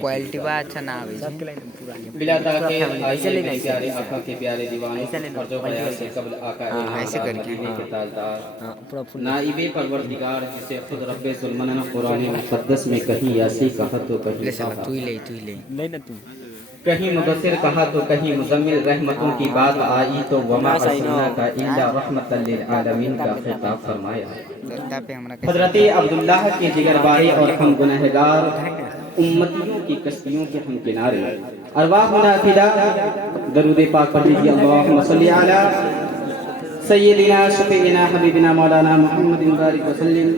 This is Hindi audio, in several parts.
क्वालिटी बा अच्छा ना आवे बिला ताके ऐसे लेने प्यारे आका के प्यारे दीवानों और जो बयान से कबल आका ऐसे करके के ताजदार पूरा फुल नाइबे परवरदिगार जिसे खुद रब्बे जुल्मन कुरान मुक़द्दस में कहीं यासी कहा तो कहीं ले साला तू ही ले नहीं ना तू कहीं मुदस्सिर कहा तो कहीं मुजम्मिल रहमतों की बात आई तो वमा अर्सलना का इल्ला रहमतल लिल आलमीन का खिताब फरमाया। सस्ता पे हमरा हज़रत अब्दुल्लाह के जिगरबारी और हम गुनहगार उम्मतियों की कश्तियों के हम किनारे अरवाहुना फिदा दरूद पाक पढ़ लीजिए। अल्लाहुम्मा सल्ली अला सय्यिदिना शफीना हबीबिना मौलाना मुहम्मदिन बारिक वसल्लिम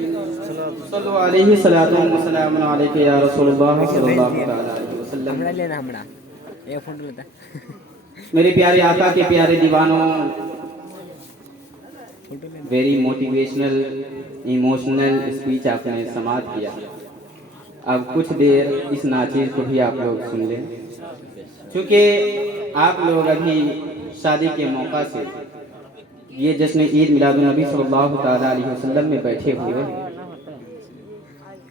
सल्लल्लाहु अलैहि सलातु व सलामुन अलैका या रसूलुल्लाह सल्लल्लाहु अलैहि वसल्लम। हमरा लेना हमरा एक फोटो लेता मेरे प्यारे आका के प्यारे दीवानों, वेरी मोटिवेशनल इमोशनल स्पीच आपने समाप्त किया। अब कुछ देर इस नाचीज़ को भी आप लोग सुन लें, क्योंकि आप लोग अभी शादी के मौका से ये जश्न ईद मिलादुन्नबी सल्लल्लाहु ताला अलैहि वसल्लम में बैठे हुए हैं।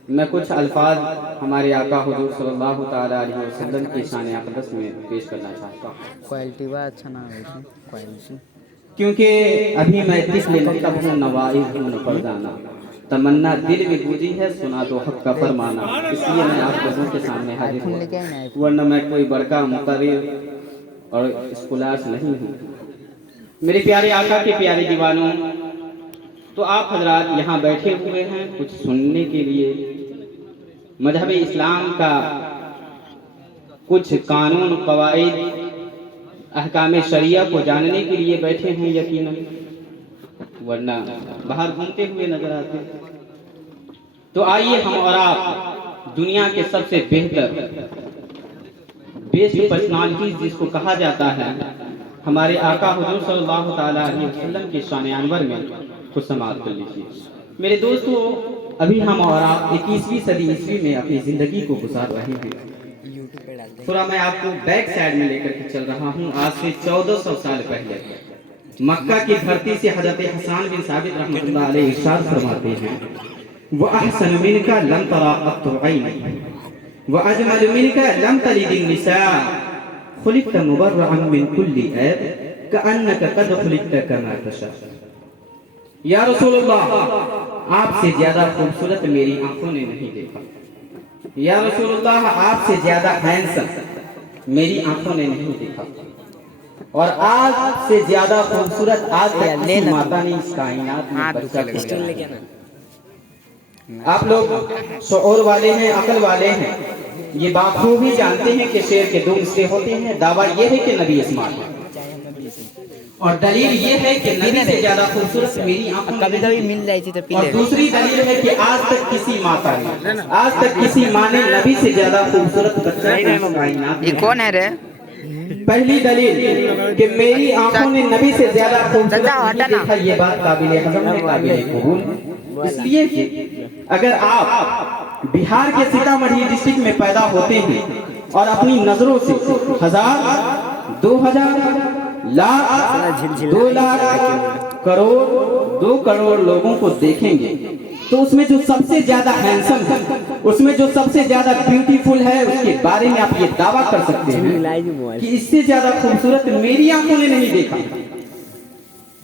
मैं कुछ अल्फाज हमारे आका हुजूर सल्लल्लाहु ताला अलैहि वसल्लम के शान अक़दस में पेश करना चाहता हूँ। क्वालिटी बा अच्छा ना आवे क्वालिटी क्योंकि अभी मैं तिस्ल मतलब हूँ नवाइज़ हूँ फरजाना तमन्ना दिल में गूंजी है सुना दो हक का फरमाना, इसलिए मैं आप लोगों के सामने हाजिर हूँ, वरना मैं कोई बड़का मुक़र्रिर और स्कॉलर नहीं हूँ। मेरे प्यारे आका के प्यारे दीवानों, तो आप हजरात यहाँ बैठे हुए हैं कुछ सुनने के लिए, मजहब इस्लाम का कुछ कानून कवाइद अहकाम शरिया को जानने के लिए बैठे हैं यकीनन, वरना बाहर घूमते हुए नजर आते। तो आइए हम और आप दुनिया के सबसे बेहतर बेस्ट पर्सनालिटीज जिसको कहा जाता है हमारे आका हुजूर सल्लल्लाहु ताला अलैहि वसल्लम के शान अनवर में कुछ समाप्त कर लीजिए। मेरे दोस्तों, अभी हम और आप 21वीं सदी ईस्वी में अपनी जिंदगी को गुजार रहे हैं। थोड़ा मैं आपको बैक साइड में लेकर के चल रहा हूँ। आज से 1400 साल पहले मक्का की धरती से हजरत हसन बिन साबित रहमतुल्लाह अलैहि इरशाद फरमाते हैं, व अहसन मिनका लम तरा अत्तु ऐन व अजमल मिनका लम तलिदिन निसा खुलिक़त मुबर्रअन मिन कुल्ली ऐब कअन्नका क़द खुलिक़त कमा तशा। या रसूलुल्लाह, आपसे ज्यादा खूबसूरत मेरी आंखों ने नहीं देखा। या रसूलुल्लाह, आपसे ज्यादा हैंडसम मेरी आंखों ने नहीं देखा। और आज से ज्यादा खूबसूरत आज तक किसी माता ने इस कायनात में बच्चा किया। आप लोग शऊर वाले हैं, अकल वाले हैं, ये बाखूबी जानते हैं कि शेर के 2 हिस्से होते हैं। दावा ये है कि नबी इस्माइल है, और दलील ये है कि नबी से ज्यादा खूबसूरत मेरी आंखों कभी कभी मिल जाए तो और दूसरी दलील है कि आज तक किसी माता ने, आज तक किसी माँ ने नबी से ज्यादा खूबसूरत बच्चा ये कौन है रे? पहली दलील कि मेरी आंखों ने नबी से ज्यादा खूबसूरत नहीं देखा, ये बात काबिल हज़म है, काबिल कबूल। इसलिए कि अगर आप बिहार के सीतामढ़ी डिस्ट्रिक्ट में पैदा होते हैं और अपनी नजरों से 1000, 2000, लाख, 2 लाख, करोड़, 2 करोड़ लोगों को देखेंगे, तो उसमें जो सबसे ज्यादा हैंडसम है, उसमें जो सबसे ज्यादा ब्यूटीफुल है, उसके बारे में आप ये दावा कर सकते हैं कि इससे ज्यादा खूबसूरत मेरी आंखों ने नहीं देखा।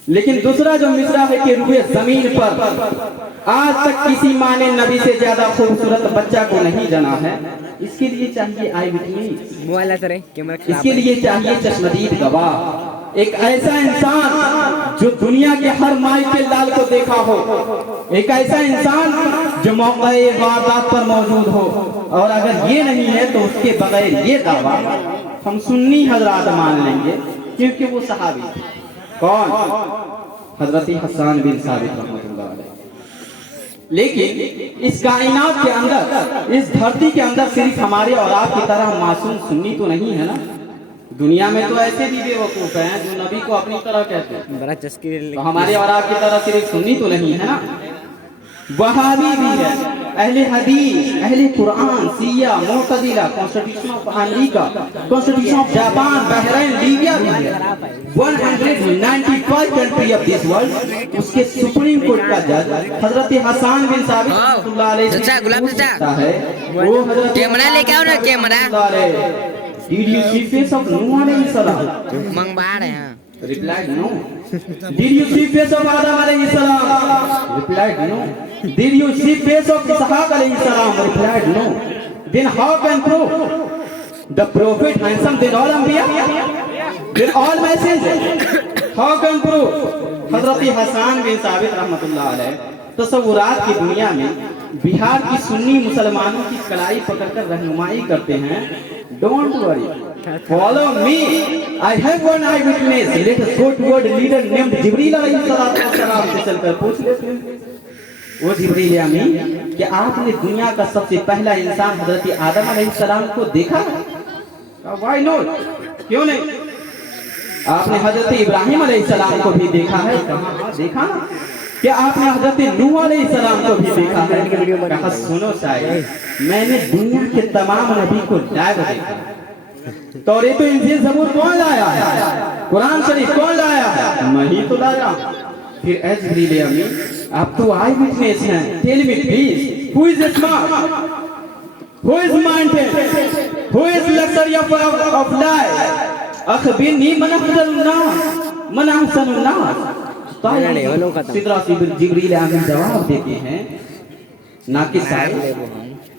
लेकिन दूसरा जो मिसरा है कि रुए जमीन पर आज तक किसी माँ ने नबी से ज्यादा खूबसूरत बच्चा को नहीं जाना है। इसके लिए चाहिए आई विटनेस, इसके लिए चाहिए चश्मदीद गवाह, एक ऐसा इंसान जो दुनिया के हर माई के लाल को देखा हो, एक ऐसा इंसान जो मौक़े वारदात पर मौजूद हो। और अगर ये नहीं है तो उसके बगैर ये दावा हम सुन्नी हजरात मान लेंगे, क्योंकि वो सहाबी। कौन? हजरत हसन बिन साबित रहमतुल्लाह अलैह। लेकिन इस कायनात के अंदर, इस धरती के अंदर सिर्फ हमारे और आपकी तरह मासूम सुन्नी तो नहीं है ना। दुनिया में तो ऐसे भी बेवकूफ हैं जो नबी को अपनी तरह कहते हैं, तो हमारे और आपकी तरह सिर्फ सुन्नी तो नहीं है ना, वहाबी भी है, अहले हदीस, अहले कुरान, शिया, मुअतज़िला, constitution of America, constitution of Japan, Bahrain, Libya भी है। 195 कंट्री ऑफ दिस वर्ल्ड, उसके सुप्रीम कोर्ट का जज हजरत हसन बिन साबित रहमतुल्लाह अलैह चाचा, गुलाब चाचा। है वो हजरत कैमरा लेके आओ ना, camera. Did you see face of Nuh alayhi salam? मंगवा रहे हैं। Replied no. Did you see face of Adam alayhi salam? Replied no. Did you see face of Ishaq alayhi salam? Replied no. Then how can prove the prophet handsome than all Anbiya? Then all messengers? How can prove? हजरत हसन बिन साबित रहमतुल्लाह अलैह तसव्वुरात की दुनिया में बिहार की सुन्नी मुसलमानों की कलाई पकड़कर रहनुमाई करते हैं। Don't worry, follow me, I have one eye witness, let us go toward leader named जिब्रील अलैहिस्सलाम से चलकर पूछ लेते हैं, वो जिब्रील अमीन कि आपने दुनिया का सबसे पहला इंसान हजरत आदम अलैहिस्सलाम को देखा? व्हाई नॉट, क्यों नहीं? आपने हजरत इब्राहिम अलैहिस्सलाम को भी देखा है? कहाँ देखा ना? क्या आपने हजरत नूह अलैहिस्सलाम को भी देखा है? कहा सुनो शायद, मैंने दुनिया के तमाम नबी को लाइव देखा। तौरात तो इंजील ज़बूर कौन लाया है? कुरान शरीफ कौन लाया है? मैं ही तो लाया। फिर ए जिब्रील अमीन, आप तो आई विटनेस हैं, tell me please, who is smart, who is mountain, who is luxury of life, अखबिरनी मन अफजलुन नास, मन अहसनुन नास। सिदरा जिब्रील अमीन जवाब देते हैं, ना कि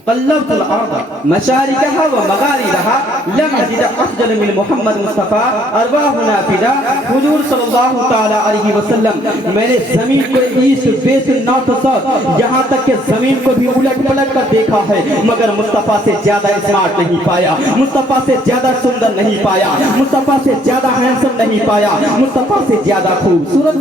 क़ल्लबतुल अर्द मशारिकहा व मगारिबहा लम अजिद अफजल मिन मुहम्मद मुस्तफा अरवाहुना फिदा हुजूर सल्लल्लाहु तआला अलैहि वसल्लम। मैंने जमीन को ईस्ट वेस्ट नॉर्थ साउथ यहां तक के जमीन को भी उलट पलट कर देखा है, मगर मुस्तफा से ज्यादा स्मार्ट नहीं पाया, मुस्तफा से ज्यादा सुंदर नहीं पाया, मुस्तफा से ज्यादा हैंडसम नहीं पाया, मुस्तफा से ज्यादा खूबसूरत।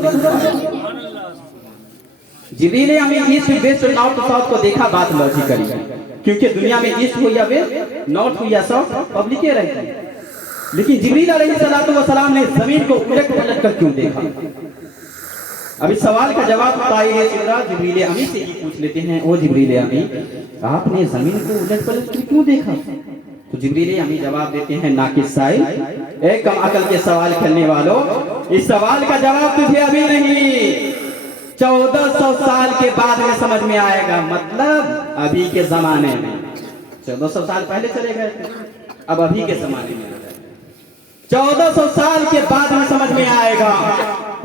जिब्रील अमीन ईस्ट वेस्ट नॉर्थ साउथ को देखा, बात लॉजिकली है, क्योंकि दुनिया में ईस्ट हो या वेस्ट, नॉर्थ हो या साउथ, पब्लिक रहती है। लेकिन जिब्रील अलैहिस्सलातु वस्सलाम ने जमीन को उलट पलट कर क्यों देखा? अब इस सवाल का जवाब ताईर सिदरा जिब्रील अमीन से ही पूछ लेते हैं। ओ जिब्रील अमीन, आपने जमीन को उलट पलट कर क्यों देखा? तो जिब्रील अमीन जवाब देते हैं, नाकिस साइल, एक कम अकल के सवाल करने वालों, इस सवाल का जवाब तुझे अभी नहीं, 1400 साल के बाद में समझ में आएगा। मतलब अभी के जमाने में, 1400 साल पहले चले गए थे, अब अभी के जमाने में 1400 साल के बाद में समझ में आएगा,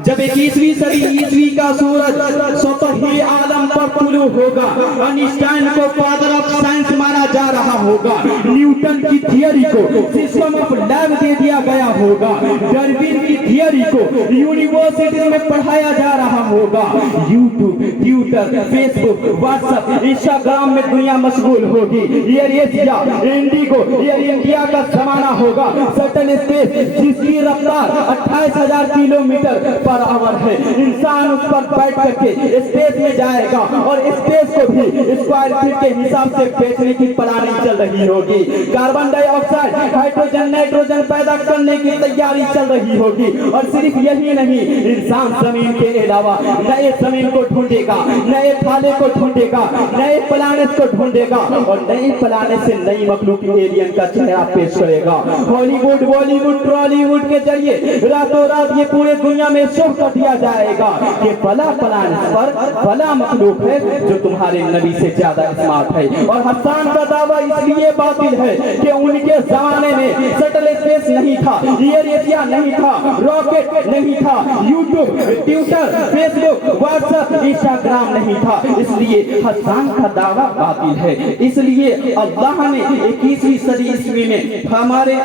जब 21वीं सदी ईसवी का सूरज स्वतः ही आलम पर तुलू होगा। आइंस्टाइन को फादर ऑफ साइंस माना जा रहा होगा, न्यूटन की थियरी को सिस्टम ऑफ लैब दे दिया गया होगा, डार्विन की थियरी को यूनिवर्सिटी में पढ़ाया जा रहा होगा। YouTube, Twitter, Facebook, WhatsApp, Instagram में दुनिया मशगूल होगी। Air Asia, Indigo, air India का जमाना होगा। सटल स्पेस जिसकी रफ्तार 28,000 किलोमीटर पर आवर है, इंसान उस पर बैठ करके स्पेस में जाएगा और स्पेस को भी स्क्वायर फीट के हिसाब से बेचने की प्लानिंग चल रही होगी। कार्बन डाइऑक्साइड, हाइड्रोजन, नाइट्रोजन पैदा करने की तैयारी चल रही होगी। और सिर्फ यही नहीं, इंसान जमीन के अलावा नए जमीन को ढूंढेगा, नए थाले को ढूंढेगा, नए प्लानेट को ढूंढेगा और नए प्लानेट से नई मखलूक एलियन का चेहरा पेश करेगा। हॉलीवुड, बॉलीवुड, टॉलीवुड के जरिए रातों रात ये पूरे दुनिया में शो कर दिया जाएगा कि फला प्लानेट पर फला मखलूक है जो तुम्हारे नबी से ज्यादा स्मार्ट है। और हसन का दावा इसलिए बातिल है कि उनके जमाने में शटल स्पेस नहीं था, एयर एशिया नहीं था, रॉकेट नहीं था, YouTube, Twitter, Facebook, WhatsApp, Instagram नहीं था, इसलिए हसन का दावा बातिल है। इसलिए अल्लाह ने 21वीं सदी ईस्वी में हमारे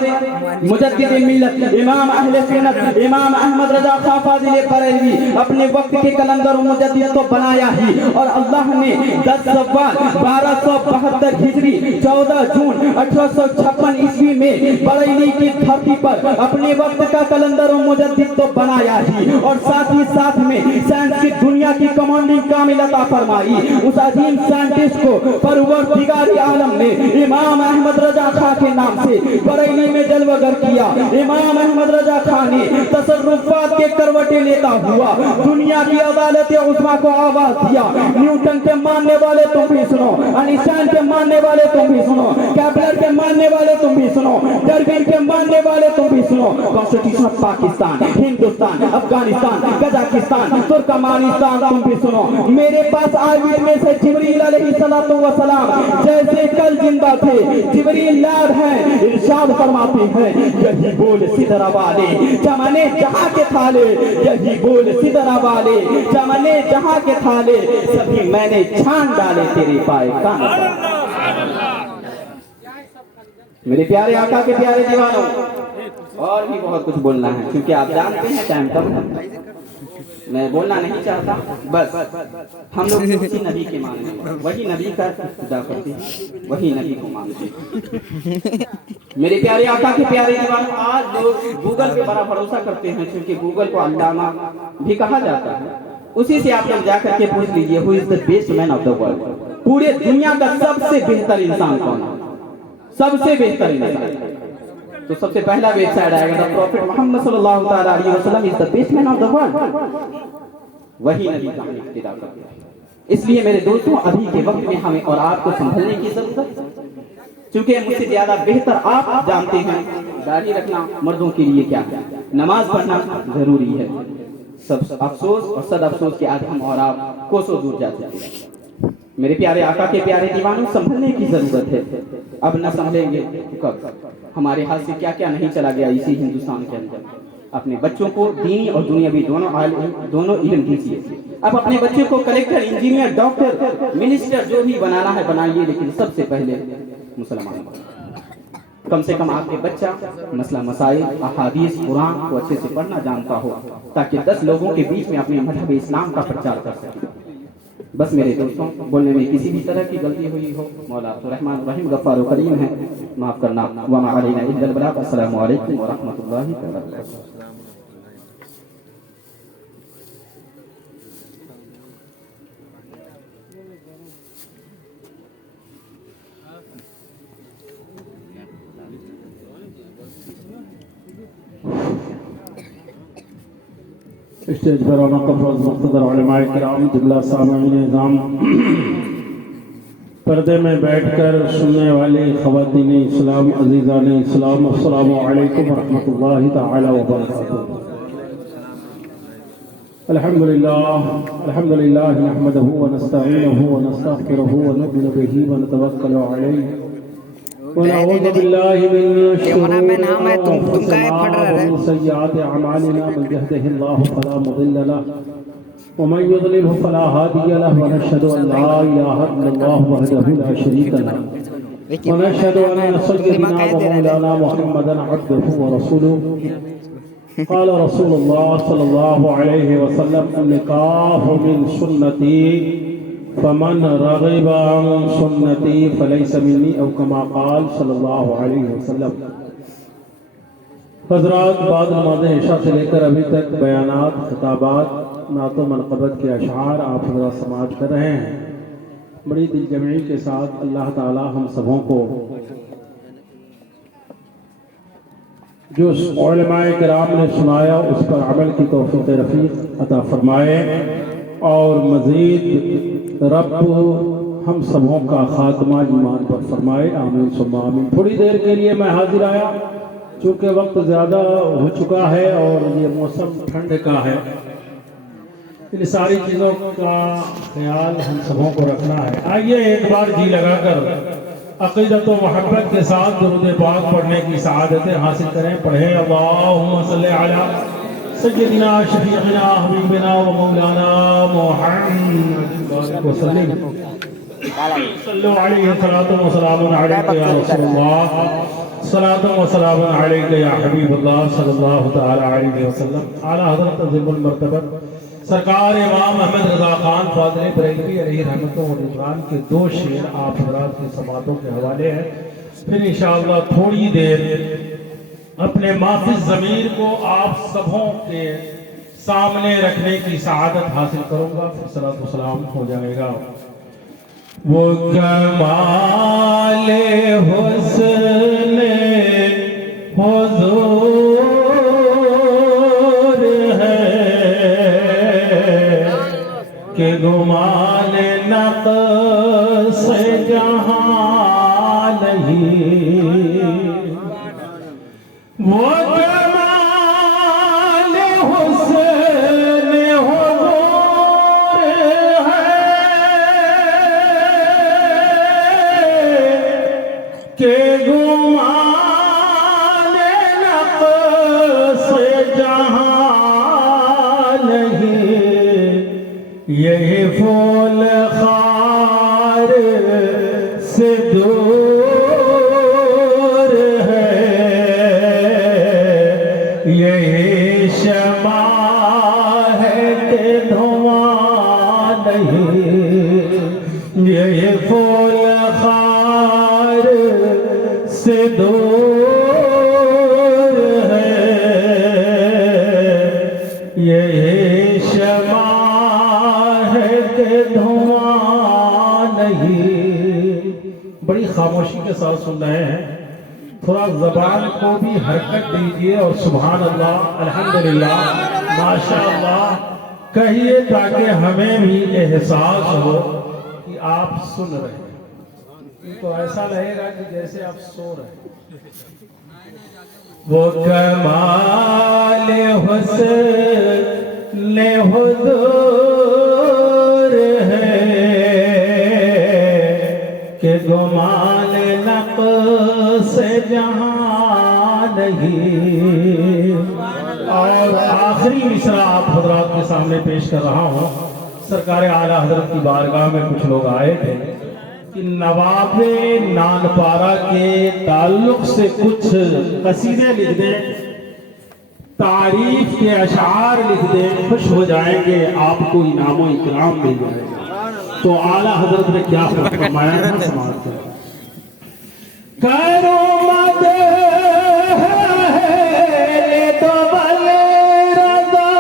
मुजद्दिद मिल्लत इमाम अहले सुन्नत इमाम अहमद रजा खां फाजिल बरेलवी अपने वक्त के कलंदर मुजद्दिद तो बनाया ही, और अल्लाह ने 10 शव्वाल 1272 हिजरी 14 जून 1856 ईस्वी में बरेली की धरती पर अपने वक्त का कलंदर मुजद्दिद अस्तित्व बनाया ही और साथ ही साथ में साइंस की दुनिया की कमांडिंग कामिल अता फरमाई। उस अजीम साइंटिस्ट को परवरदिगार आलम ने इमाम अहमद रजा खां के नाम से बरेली में जलवागर किया। इमाम अहमद रजा खां ने तसर्रुफात के करवटे लेता हुआ दुनिया की अदालत उस्मा को आवाज दिया। न्यूटन के मानने वाले तुम भी सुनो, आइंस्टाइन के मानने वाले तुम भी सुनो, केपलर के मानने वाले तुम भी सुनो, डार्विन के मानने वाले तुम भी सुनो। Constitution of Pakistan, Hindustan, Afghanistan, Kazakhstan, Turkmenistan तुम भी सुनो। मेरे पास आए में से जिब्रील अलैहिस्सलातु वस्सलाम जैसे कल जिंदा थे, जिब्रील लाद हैं, इरशाद फरमाते हैं यही बोल सिदरा वाले चमने जहां के थाले, यही बोल सिदरा वाले चमने जहां के थाले, सभी मैंने छान डाले तेरे पाए कान। मेरे प्यारे आका के प्यारे दीवानों, और भी बहुत कुछ बोलना है क्योंकि आप जानते हैं टाइम कम है, मैं बोलना नहीं चाहता। बस हम लोग उसी नबी के मानते हैं, वही नबी का खुदा करते हैं, वही नबी को मानते हैं। मेरे प्यारे आका के प्यारे दीवानों, आज लोग गूगल पे बड़ा भरोसा करते हैं क्योंकि गूगल को अल्लामा भी कहा जाता है। उसी से आप लोग जाकर के पूछ लीजिए who is the best man of the world, पूरे दुनिया का सबसे बेहतर इंसान कौन है, सबसे बेहतर इंसान। तो सबसे पहला वेबसाइट आएगा द प्रॉफिट मोहम्मद सल्लल्लाहु तआला अलैहि वसल्लम is the best man of the world, वही नबी का हम इक्तिदा करते हैं। इसलिए मेरे दोस्तों, अभी के वक्त में हमें और आपको संभलने की जरूरत है क्योंकि मुझसे ज्यादा बेहतर आप जानते हैं दाढ़ी रखना मर्दों के लिए क्या है, नमाज पढ़ना जरूरी है। सब अफसोस और सद अफसोस के आज हम और आप कोसों दूर जा चुके हैं। मेरे प्यारे आका के प्यारे दीवानों, संभलने की जरूरत है। अब न संभलेंगे तो कब? हमारे हाथ से क्या क्या नहीं चला गया इसी हिंदुस्तान के अंदर। अपने बच्चों को दीनी और दुनियावी दोनों इल्म दीजिए। अब अपने बच्चे को कलेक्टर, इंजीनियर, डॉक्टर, मिनिस्टर जो भी बनाना है बनाइए, लेकिन सबसे पहले मुसलमान। कम से कम आपके बच्चा मसला मसाइल, अहादीस, कुरान को अच्छे से पढ़ना जानता हो ताकि 10 लोगों के बीच में अपने मजहब इस्लाम का प्रचार कर सके। बस मेरे दोस्तों, बोलने में किसी भी तरह की गलती हुई हो, मौला तो रहमान रहीम गफ्फार व करीम है, माफ करना। व मा अलैना इल्लल बलाग। अस्सलामु अलैकुम व रहमतुल्लाहि व बरकातहू। स्टेज पर मुख्तदर उलमाए किराम, जिला सामईन निज़ाम, पर्दे में बैठकर सुनने वाले ख़वातीन इस्लाम, अज़ीज़ान इस्लाम, अस्सलामु अलैकुम व रहमतुल्लाहि तआला व बरकातहू। अल्हम्दुलिल्लाह नहमदहू व नस्तईनुहु व नस्तग़फिरुहु व नु'मिनु बिही व नतवक्कलु अलैहि व नऊज़ु बिल्लाहि मिन शुरूरि सय्यिआति अमालिना। मन यहदिहिल्लाहु फला मुदिल्ल लहु व मन युद्लिलहु फला हादिय लहु व नशहदु अन ला इलाहा इल्लल्लाहु वहदहु ला शरीका लहु व नशहदु अन्न सय्यिदना व मौलाना मुहम्मदन अब्दुहु व रसूलुहु। क़ाल रसूलुल्लाह सल्लल्लाहु अलैहि वसल्लम अन-निकाहु मिन सुन्नती फमन रग़िबा अन सुन्नती फलैसा मिन्नी औ कमा क़ाल सल्लल्लाहु अलैहि वसल्लम। हज़रात, बाद नमाज़ इशा से लेकर अभी तक बयानात, खिताबात, नातो मनक़बत के अशआर आप हज़रात समाअत कर रहे हैं। बड़ी दिलजमई के साथ अल्लाह ताला हम सबों को जो उलमाए किराम ने सुनाया उस पर अमल की तौफ़ीक़ रफ़ीक़ अता फरमाए और मज़ीद रब हम सबों का खात्मा ईमान पर फरमाए। आमीन सुम्मा आमीन। थोड़ी देर के लिए मैं हाजिर आया, चूँकि वक्त ज़्यादा हो चुका है और ये मौसम ठंड का है, इन सारी चीज़ों का ख्याल हम सबों को रखना है। आइए एक बार जी लगाकर अक़ीदत व मोहब्बत के साथ दुरूद पाक पढ़ने की सआदतें हासिल करें। पढ़ें अल्लाहुम्मा सल्लि अला सय्यिदिना शफीअना हबीबना व मौलाना मुहम्मद व सल्लिम सल्लल्लाहु अलैहि व सल्लम अलैका या रसूलल्लाह, सलातुन व सलामुन अलैका या हबीबल्लाह सल्लल्लाहु तआला अलैहि वसल्लम। आला हज़रत अज़ीमुल मर्तबत सरकार इमाम अहमद रज़ा खान फ़ाज़िल बरेलवी अलैहि रहमतुल्लाह व रिज़वान के 2 शेर आप हज़रात की समातों के हवाले हैं। फिर इंशाअल्लाह थोड़ी देर अपने माफिज ज़मीर को आप सबों के सामने रखने की सआदत हासिल करूंगा, फिर सलात व सलाम हो जाएगा। वो कमाले हुस्न हुजूर है कि गुमान नक़्स जहां नहीं। वो कमाल हुस्न हुजूर है कि गुमान नक़्स जहां नहीं। यही फूल खार से दूर है, यही शमा है कि धुआं नहीं। यही फूल खार से दूर है, यही शमा है कि धुआं नहीं। बड़ी खामोशी के साथ सुन रहे हैं, थोड़ा जबान को भी हरकत दीजिए और सुभान अल्लाह, अल्हम्दुलिल्लाह, माशाअल्लाह कहिए, ताकि हमें भी एहसास हो कि आप सुन रहे हैं। तो ऐसा लगेगा कि जैसे आप सो रहे हैं। वो कमाल हुस्न हुजूर है कि गुमान नक़्स जहां नहीं। और आखिरी मिसरा आप हजरात के सामने पेश कर रहा हूँ। सरकार आला हजरत की बारगाह में कुछ लोग आए थे कि नवाबे नानपारा के ताल्लुक से कुछ कसीदे लिख दें, तारीफ के अशार लिख दें, खुश हो जाएंगे, आपको इनाम इकराम मिल जाएगा। तो आला हजरत ने क्या फरमाया है, समाज को करो मदह ले तो बले रज़ा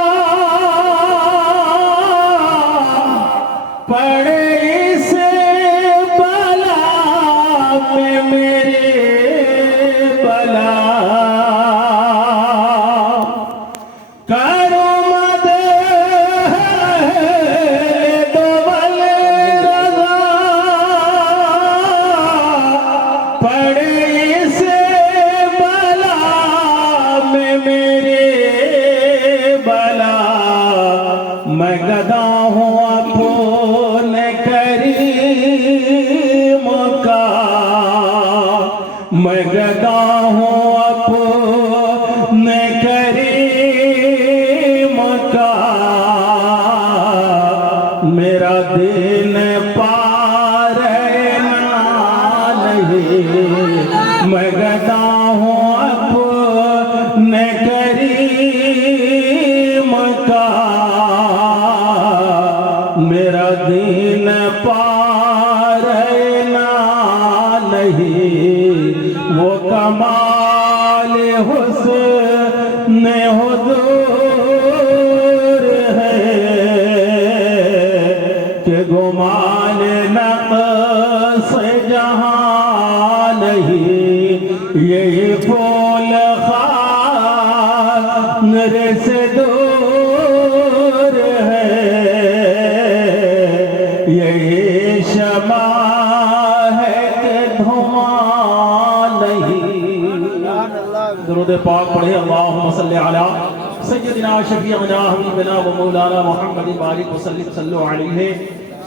पड़े से बला में मेरे बला। करो मदह ले तो बले रज़ा पड़े से बला में मेरे बला। मैं गदा हूँ अपने करीम का, मैं गदा हूँ अपने करीम का। मेरा दिन पार नहीं, मैं गदा हूँ अपने करीम का। मेरा दिन पार नहीं। वो कमाल हुस्न हुजूर है कि गुमान नक़्स जहां नहीं। यही फूल खार से दूर है, यही शमा है कि धुआं नहीं। दुरूद पाक पढ़े, अल्लाहुम्मा सल्लि अला सय्यदिना शफीअना हबीबना व मौलाना मुहम्मद बारिक वसल्लिम सल्लु अलैहि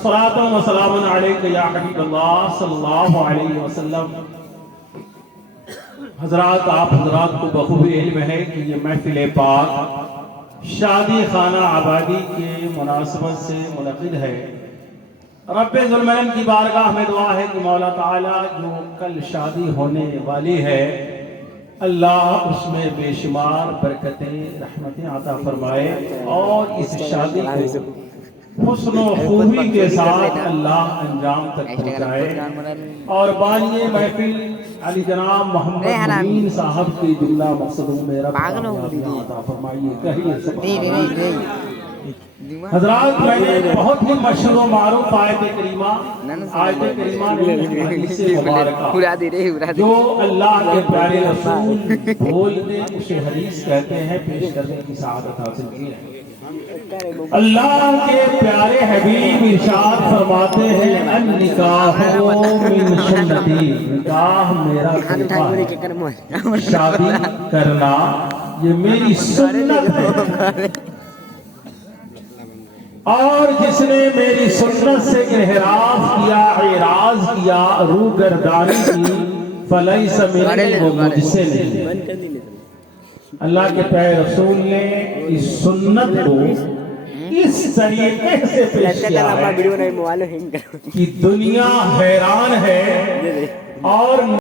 सलातन व सलामन अलैका या हबीबल्लाह सल्लल्लाहु अलैहि वसल्लम। हजरात, आप हजरात को बखूबी इल्म है कि ये महफिल पाक शादी खाना आबादी के मुनासबत से मुनक़िद है। रब्बे ज़ुल मलन की बारगाह में दुआ है कि मौला ताला जो कल शादी होने वाली है, अल्लाह उसमें बेशुमार बरकतें रहमतें अता फरमाए और इस शादी को हुस्न व खूबी के साथ अल्लाह अंजाम तक पहुँचाए। और बानिए महफिल अली जनाब मोहम्मद अमीन साहब के जुमला मकसदों में रब अता फरमाइए। कहिए हजरात, मैंने बहुत ही मशहूर मारूफ आयत करीमा जो अल्लाह के प्यारे रसूल बोलने उसे हदीस कहते हैं, पेश करने की सआदत हासिल की है। अल्लाह के प्यारे हबीब इरशाद फरमाते हैं अन्निकाहु मिन सुन्नती, निकाह मेरा तरीका है, शादी करना ये मेरी सुन्नत है। और जिसने मेरी सुन्नत से इहराज किया, एराज किया, रूगर्दानी की, फलैस मिन्नी, वो मुझसे नहीं। अल्लाह के प्यारे रसूल ने इस सुन्नत को इस तरीके से पेश किया है कि दुनिया हैरान है और